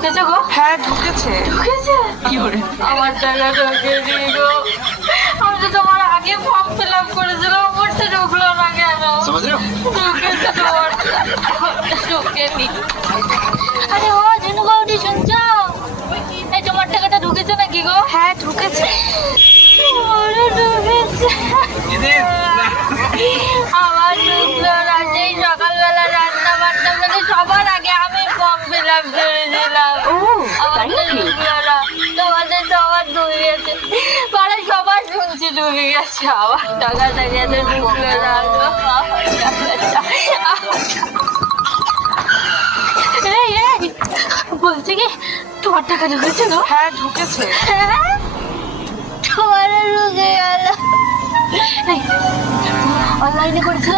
ঢুকেছে গো? হ্যাঁ ঢুকেছে। ঢুকেছে? কি করে? আমার টাকা ঢুকেছে গো। আমি তো তোমার আগে ফর্ম ফিল আপ করেছিলাম, আমারটা ঢুকলো না কেন? ঢুকেছে তোমার, ঢুকেনি। আরে ও ঝিনু বৌদি শুনছো? এই তোমার টাকাটা ঢুকেছে নাকি গো? হ্যাঁ ঢুকেছে। আমারও ঢুকেছে। আমার ঢুকলো না, সেই সকালবেলা রান্না বান্না মানে সবার আগে আমি ফর্ম ফিল আপ করেছিলাম। আমার ঢুকলো না, তোমাদের সবার ঢুকেছে, পাড়ায় সবার শুনছি ঢুকে গেছে। আমার টাকাটা গেছে, ঢুকলো না গো। আমার টাকাটা। এই এই বলছি কি তোমার টাকা ঢুকেছে গো? হ্যাঁ ঢুকেছে। হ্যাঁ তোমার ঢুকে গেল। অনলাইনে করেছিল